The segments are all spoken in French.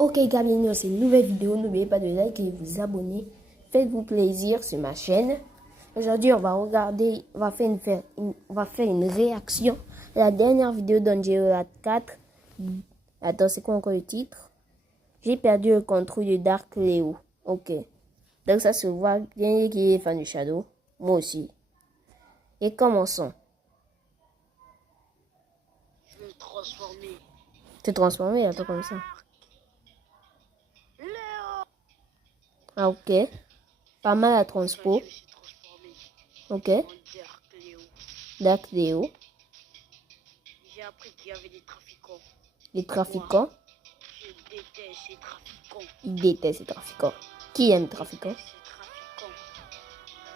Ok gars, bienvenue dans cette nouvelle vidéo. N'oubliez pas de liker et vous abonner. Faites-vous plaisir sur ma chaîne. Aujourd'hui, on va faire une réaction à la dernière vidéo d'Angela 4. Attends, c'est quoi encore le titre? J'ai perdu le contrôle de Dark Leo. Ok. Donc ça se voit bien qu'il est fan de Shadow. Moi aussi. Et commençons. Je vais me transformer. T'es transformé, attends comme ça. Léo! Ah ok. Pas mal à transpo. Je me suis transformé Ok. en Dark Léo. Dark Leo. J'ai appris qu'il y avait des trafiquants. Les trafiquants. Je déteste ces trafiquants. Il déteste les trafiquants. Qui aime les trafiquants? Ces trafiquants.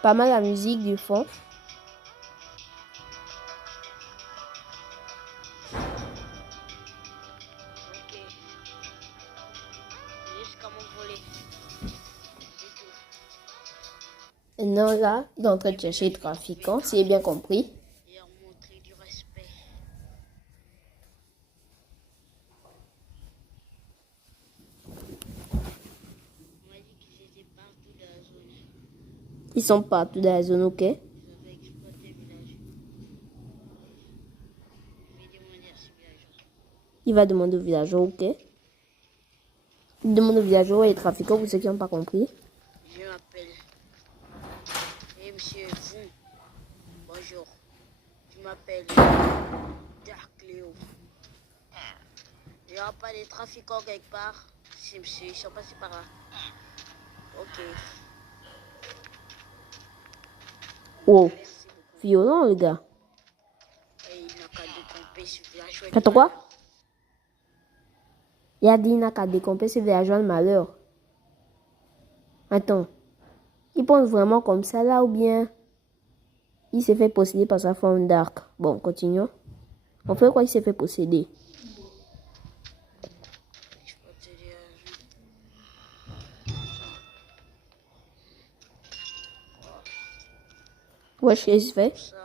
Pas mal la musique du fond. Ok. Jusqu'à m'envoler. C'est tout. Maintenant là, il est en train de chercher les trafiquants, si j'ai bien compris. Et à montrer du respect. On m'a dit qu'ils étaient partout dans la zone. Ils sont partout dans la zone, ok? Ils avaient exploité le village. Je vais demander à ce villageois. Il va demander aux villageois, ok? Il demande aux villageois et les trafiquants, pour ceux qui n'ont pas compris. Je m'appelle. Et monsieur, vous. Bonjour. Je m'appelle Dark Léo. Il n'y aura pas de trafiquants quelque part. Si monsieur, ils sont passés par là. Ok. Wow, Merci beaucoup. violent le gars. Et il n'a qu'à décomper ce villageois. Attends quoi? Il a dit qu'il n'a qu'à décomper ce villageois de malheur. Attends, il pense vraiment comme ça là ou bien il s'est fait posséder par sa forme dark? Bon, continuons. On fait quoi, il s'est fait posséder? Je peux te dire. Wesh, qu'est-ce qu'il fait? Ça.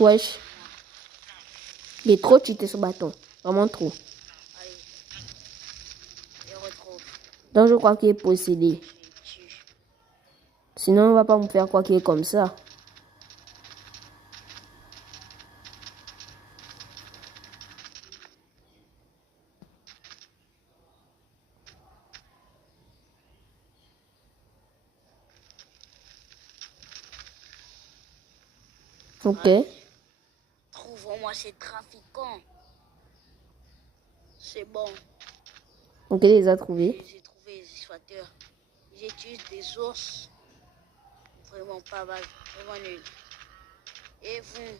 Wesh. Il est trop cheaté ce bâton. Vraiment trop. Allez. Et retrouve. Donc je crois qu'il est possédé. Je tue. Sinon, on va pas me faire croire qu'il est comme ça. Ok. Trouvons-moi ces trafiquants. C'est bon. Ok, il les a Je trouvés. les ai trouvés, les exploiteurs. Ils utilisent des ours. Vraiment pas mal. Vraiment nul. Et vous?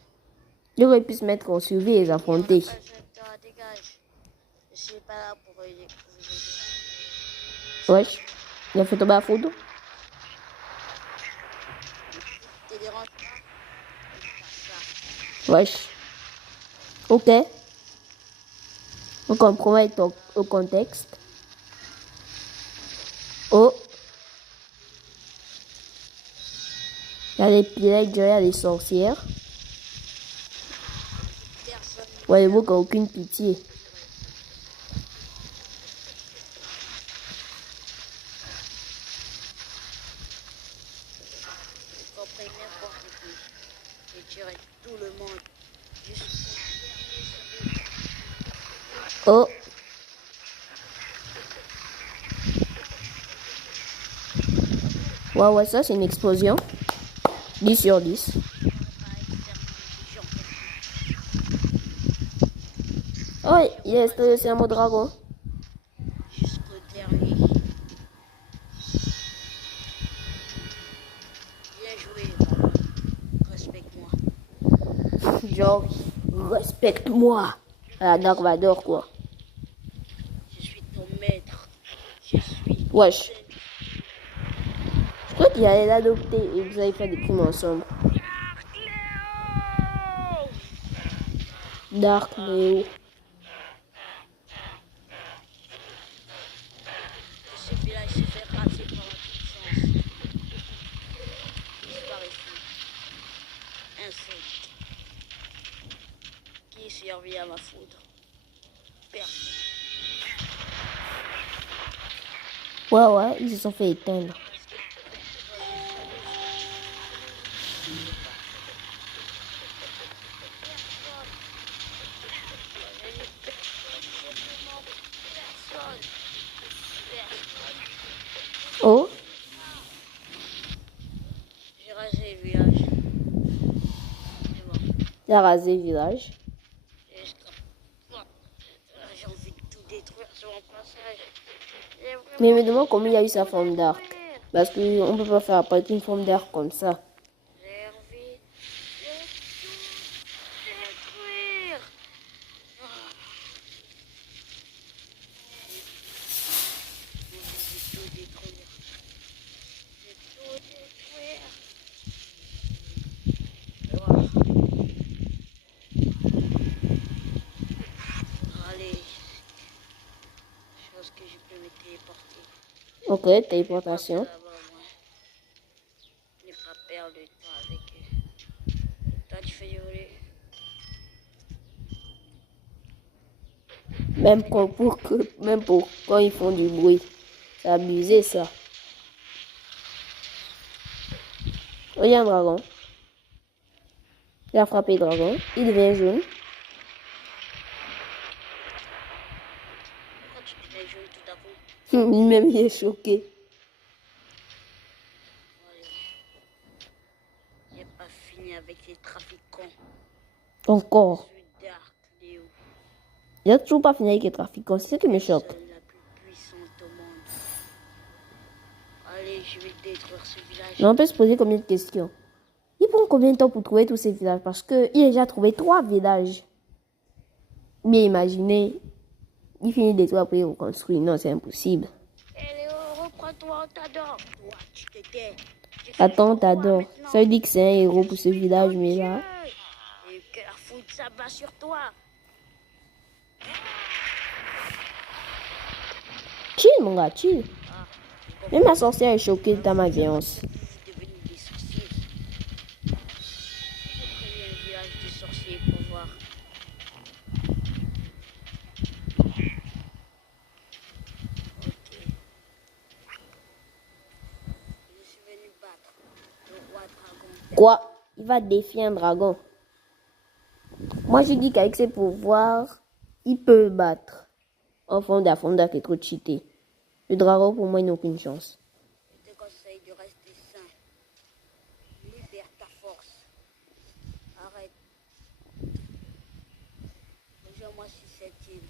Il aurait pu se mettre en survie et les affronter. Dégage. Je suis pas là pour vous aider. Wesh. Il a fait tomber la photo. Te dérange pas? Wesh. Ok. On comprend au contexte. Oh. Il y a les pirates, il y a les sorcières. Personne ne Voyez-vous qu'il n'y a aucune pitié. comprend n'importe qui. Et tuerait tout le monde. Juste Oh. Ouais, ça c'est une explosion. 10 sur 10. Oh, il est installé aussi un mot dragon. jusqu'au dernier. Bien joué, maman. Respecte-moi. Genre, respecte-moi. À la Dark Vador, quoi. Je suis ton maître. Je suis. Wesh. Je crois qu'il allait l'adopter et vous allez faire des crimes ensemble. Dark Leo. Ce village s'est fait raser par la puissance. Disparition. Insecte. Qui survit à ma foudre? Personne. Ouais, ils se sont fait éteindre. Oh, J'ai rasé le village. C'est bon. il a rasé le village. J'ai envie de tout détruire sur mon passage. Mais me demande comment il a eu sa forme d'arc. Parce qu'on ne peut pas faire apparaître une forme d'arc comme ça. J'ai envie de tout détruire. J'ai envie de tout détruire. De tout détruire. Allez. Je pense que je peux me téléporter. Ok, téléportation. Là-bas, moi. Ne pas perdre de temps avec eux. Toi, tu fais du voler. Même pour quand ils font du bruit. C'est abusé ça. Il y a un dragon. Il a frappé le dragon. Il devient jaune. Pourquoi tu deviens jaune tout à coup? Lui-même il est choqué. Allez. J'ai pas fini avec les trafiquants. Encore. Je suis Dark Léo. Il a toujours pas fini avec les trafiquants. C'est ce qui me choque. Seule la plus puissante au monde. Allez, je vais détruire ce village. Mais on peut se poser combien de questions. Il prend combien de temps pour trouver tous ces villages? Parce qu'il a déjà trouvé 3 villages. Mais imaginez, il finit des toits après il reconstruit. Non, c'est impossible. Eh Léo, reprends-toi, on t'adore. Toi, tu t'étais. Attends, t'adore. Ça veut dire que c'est un héros pour ce village, mais là. Et que la foudre s'abat sur toi. Chill, mon gars, chill. Ah, Même la sorcière est choquée de ta malveillance. vous devenez des sorciers. J'ai créé un village de sorciers pour voir. Ok. Je suis venu battre le roi dragon. Quoi? Il va défier un dragon. Moi, j'ai dit qu'avec ses pouvoirs, il peut le battre. Enfant d'Affonda qui est trop cheaté. Le dragon, pour moi, il n'a aucune chance. Je te conseille de rester sain. Libère ta force. Arrête. Rejoins-moi sur cette île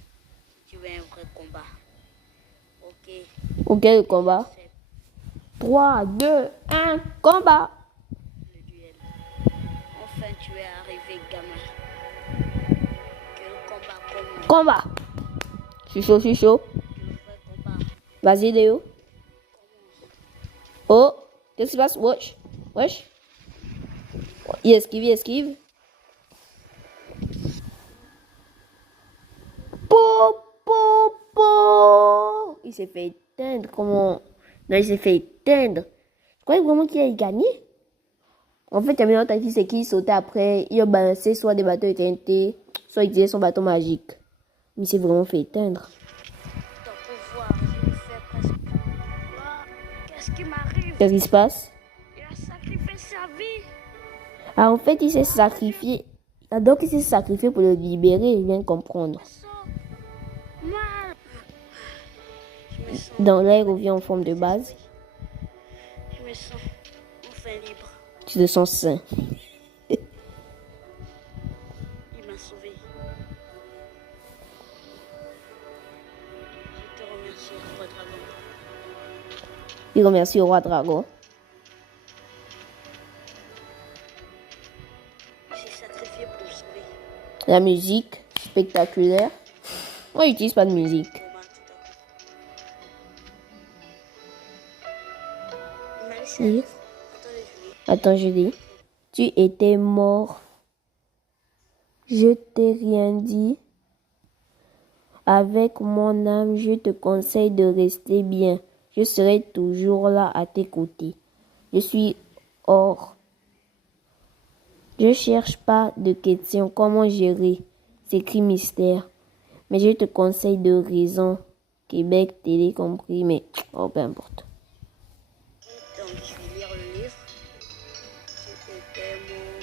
si tu veux un vrai combat. Ok. Ok, le combat. C'est 3, 2, 1, combat. le duel. Enfin, tu es arrivé, gamin. Que le combat commence. Combat. Je suis chaud. Que le vrai combat Vas-y, Léo. commence. Oh, qu'est-ce qui se passe? Wesh. Il esquive. Po. Il s'est fait éteindre. Comment? Non, il s'est fait éteindre. Je croyais vraiment qu'il allait gagner. En fait, Camille Tati, c'est qu'il sautait après. Il a balancé soit des bateaux éteintés, soit il utilisait son bateau magique. Mais il s'est vraiment fait éteindre. Ton pouvoir, je le fais presque. Ah, qu'est-ce qui m'arrive? Qu'est-ce qui se passe? Il a sacrifié sa vie. Ah, en fait, il s'est sacrifié. Ah, donc, il s'est sacrifié pour le libérer, je viens de comprendre. Je me sens mal. Je me sens, Dans là, il revient en forme de base. je me sens enfin libre. Tu te sens sain. Il m'a sauvé. Je te remercie, roi dragon. Il remercie au roi dragon. Il s'est sacrifié pour le sauver. La musique, spectaculaire. Moi, j'utilise pas de musique. Combat tout à coup. Il m'a laissé Oui. vivre. Attendez, je vais. Attends, je dis. Tu étais mort. Je t'ai rien dit. Avec mon âme, je te conseille de rester bien. Je serai toujours là à tes côtés. Je suis hors. Je cherche pas de questions. Comment gérer? C'est écrit mystère. Mais je te conseille de raison. Québec, télé compris, mais oh, peu importe. Donc, je vais lire le livre. Tu étais mort,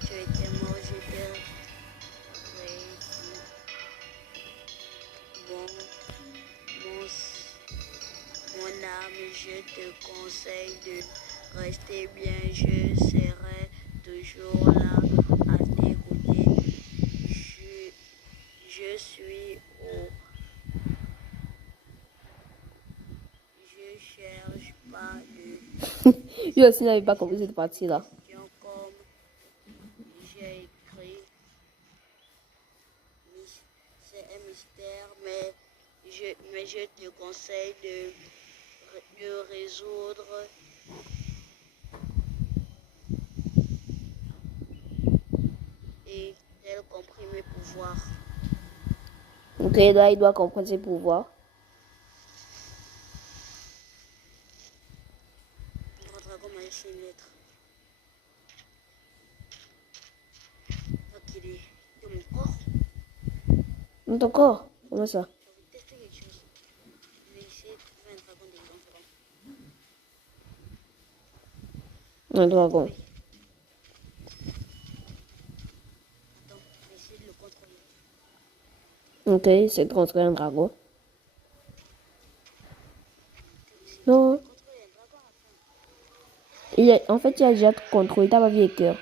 j'étais ressuscité. Mon âme, je te conseille de rester bien. Je serai toujours là à t'écouter. Je suis au. Je cherche pas de Lui aussi n'avait pas compris cette partie-là. questions comme j'ai écrit. C'est un mystère, mais je te conseille de résoudre. Et tel compris mes pouvoirs. Ok, là, il doit comprendre ses pouvoirs. Mon dragon m'a laissé une lettre. Donc il est de mon corps. Non, ton corps. Comment ça? J'ai envie de tester quelque chose. Je vais essayer de trouver un dragon des enfants. Un dragon. Attends, je vais essayer de le contrôler. Ok, c'est de construire un dragon. Non. Contrôler un dragon à la fin. En fait, il a déjà contrôlé, t'as pas vu les cœurs.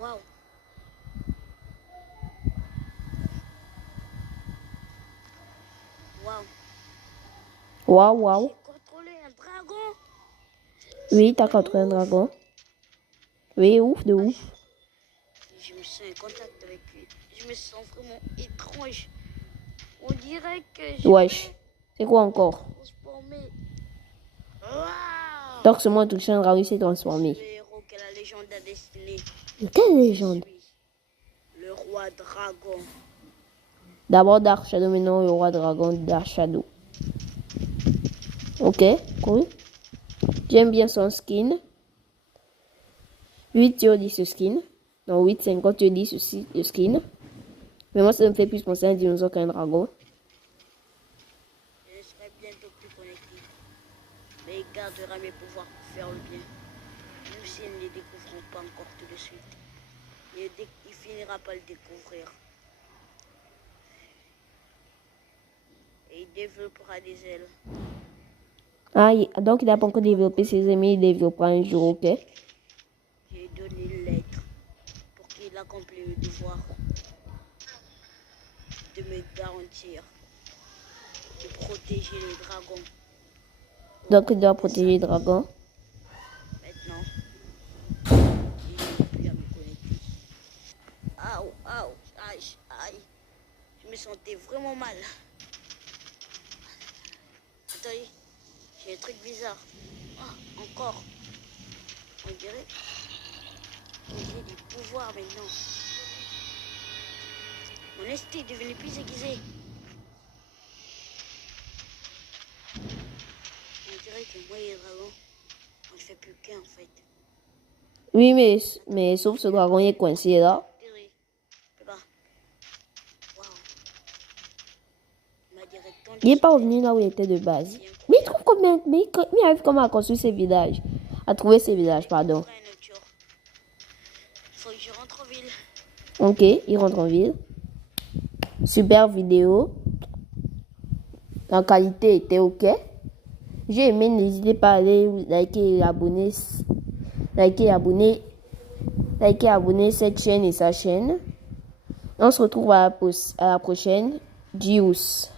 Waouh. Waouh. Waouh, waouh. J'ai contrôlé un dragon. Oui, t'as contrôlé un dragon. Oui, ouf, de ouf. Je me sens en contact avec lui. Je me sens vraiment étrange. On dirait que je Wesh. C'est quoi encore? vais transformer. Waouh. Donc, ce moi touché un dragon, il s'est transformé. Le héros que la légende a destiné. Quelle légende? Le roi dragon. D'abord Dark Shadow, maintenant le roi dragon Dark Shadow. Ok, cool. J'aime bien son skin. 8 sur 10 ce skin. Non, 8, 50 sur 10 aussi le skin. Mais moi, ça me fait plus penser à un dinosaure qu'à un dragon. Je serai bientôt plus connecté. Mais il gardera mes pouvoirs pour faire le bien. Même s'ils ne les découvriront pas encore tout de suite. Il finira par le découvrir. Et il développera des ailes. Ah, donc il n'a pas encore développé ses amis, il développera un jour, ok? J'ai donné une lettre pour qu'il accomplisse le devoir de me garantir de protéger les dragons. Donc il doit protéger les dragons. Maintenant, il n'est plus à me connecter. Aïe, aïe, aïe, aïe. Je me sentais vraiment mal. Attendez, j'ai un truc bizarre. Ah, encore. On dirait que j'ai des pouvoirs maintenant. Mon instinct est devenu plus aiguisé. On dirait que moi et les dragons, on ne fait plus qu'un en fait. Oui, mais sauf ce dragon, il est coincé là. Désolé, je peux pas. Waouh. Il m'a directement Il n'est pas revenu là où il était de base. Mais il trouve combien? Mais il arrive comment à construire ses villages? À trouver ses villages, pardon. Faut que je rentre en ville. Ok, il rentre en ville. Super vidéo. La qualité était ok. J'ai aimé, n'hésitez pas à aller liker et abonner. Liker et abonner cette chaîne et sa chaîne. On se retrouve à la prochaine. Deuce.